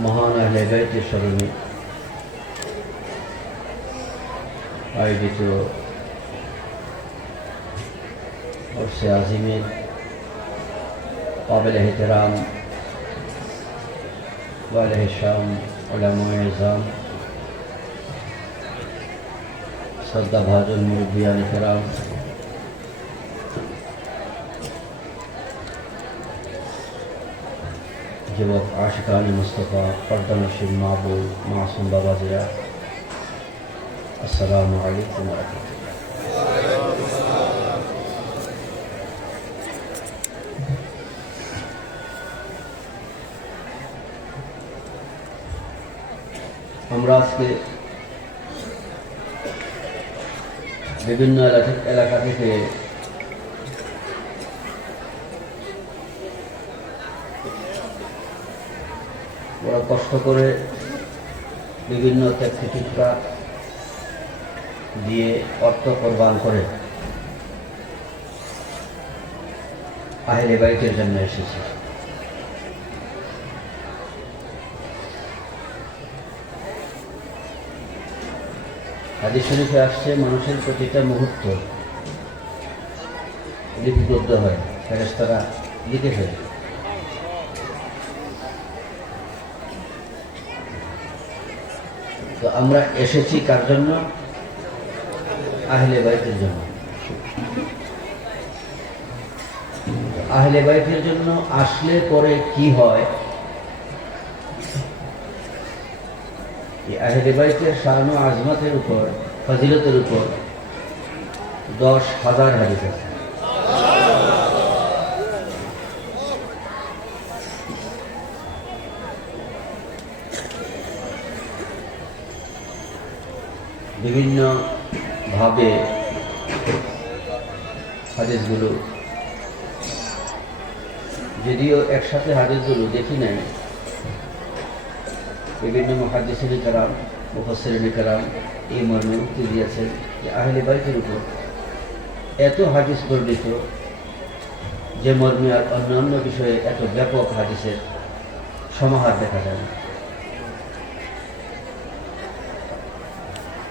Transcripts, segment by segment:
মহান আহলে বাইতের স্মরণে আয়োজিত উরসে আজিমের কাবিল এহতেরাম ওয়ালাহ শাম উলামায়ে ইজাম শ্রদ্ধাভাজন মুরব্বিয়ান কেরাম, যুবক আশিকান মুস্তফা, পর্দানশীল মা বউ, মাসুম বাবাজিরা, আসসালামু আলাইকুম ওয়া রাহমাতুল্লাহ। আমরা আজকে বিভিন্ন এলাকা থেকে বড় কষ্ট করে বিভিন্ন ত্যাগতিতিক্ষা দিয়ে অর্থ কোরবান করে আহলে বাইতের জন্য এসেছে। হাদিস শরীফে আসছে, মানুষের প্রতিটা মুহূর্ত লিপিবদ্ধ হয়, ফেরেশতারা লিখে ফেলে। তো আমরা এসেছি কার জন্য? আহলে বাইতের জন্য। আহলে বাইতের জন্য আসলে পরে কি হয়? আহলে বাইতের শান ও আজমতের উপর, ফজিলতের উপর 10,000 হাদিস আছে। বিভিন্ন ভাবে হাদিসগুলো, যদিও একসাথে হাদিসগুলো দেখি নাই, বিভিন্ন মুহাদ্দিসিন কেরাম, মুফাসসিরিন কেরাম এই মর্মে উক্তি দিয়েছেন যে আহলে বাইতের উপর এত হাদিস বর্ণিত যে মর্মে আর অন্যান্য বিষয়ে এত ব্যাপক হাদিসের সমাহার দেখা যায় না।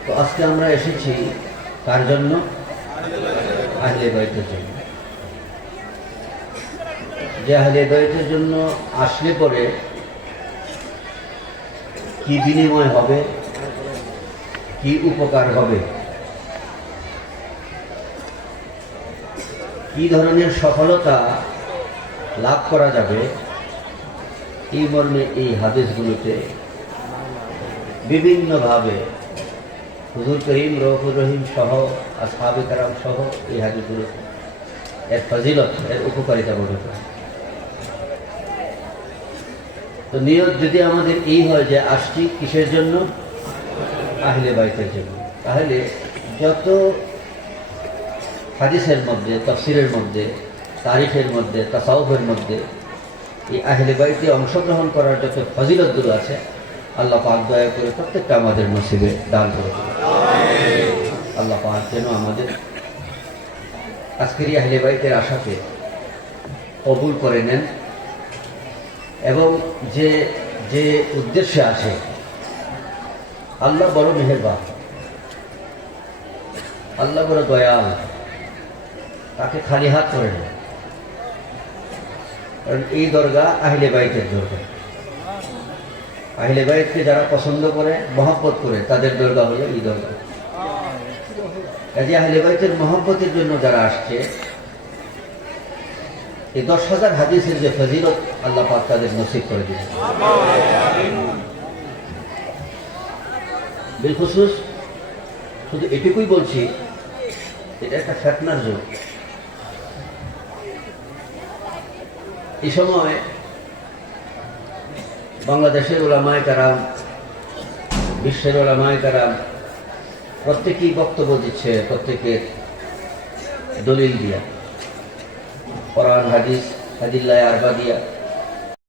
তো আজকে আমরা এসেছি কার জন্য? আহলে বাইতের জন্য। যে আহলে বাইতের জন্য আসলে পরে কি বিনিময় হবে, কি উপকার হবে, কি ধরনের সফলতা লাভ করা যাবে, এই মর্মে এই হাদিসগুলোতে বিভিন্নভাবে হুজুর করিম রউফুর রহিম সহ আসহাবে কেরাম সহ এই হাদিসগুলো এর ফজিলত, এর উপকারিতা বর্ণিত। তো নিয়ত যদি আমাদের এই হয় যে আসছি কিসের জন্য? আহলে বাইতের জন্য, তাহলে যত হাদিসের মধ্যে, তাফসিরের মধ্যে, তারিখের মধ্যে, তাসাউফের মধ্যে এই আহলে বাইতে অংশগ্রহণ করার যত ফজিলতগুলো আছে, আল্লাহ পাক দয়া করে প্রত্যেকটা আমাদের নসিবে দান করে দেন। আল্লাহ পাক যেন আমাদের আজকের এই আহলে বাইতের আশাকে কবুল করে নেন এবং যে যে উদ্দেশ্যে আসে, আল্লাহ বড় মেহেরবান, আল্লাহ বড় দয়াল, তাকে খালি হাত করে নেন। কারণ এই দরগা আহলে বাইতের দরগা। আহলে বাইতকে যারা পছন্দ করে, মহব্বত করে, তাদের দরগা হলো এই দরগা। কাজে আহলে বাইতের মহব্বতের জন্য যারা আসছে, এই 10,000 হাদিসের যে ফজিলত আল্লাহ পাক তাদের নসিব করে দিয়েছে। বিলখুসুস শুধু এটুকুই বলছি, এটা একটা ফিতনার যুগ। এই সময় বাংলাদেশের উলামায়ে কেরাম, বিশ্বের উলামায়ে কেরাম প্রত্যেকেই বক্তব্য দিচ্ছে, প্রত্যেকের দলিল দিয়া, কোরআন হাদিস, আদিল্লায়ে আরবা দিয়া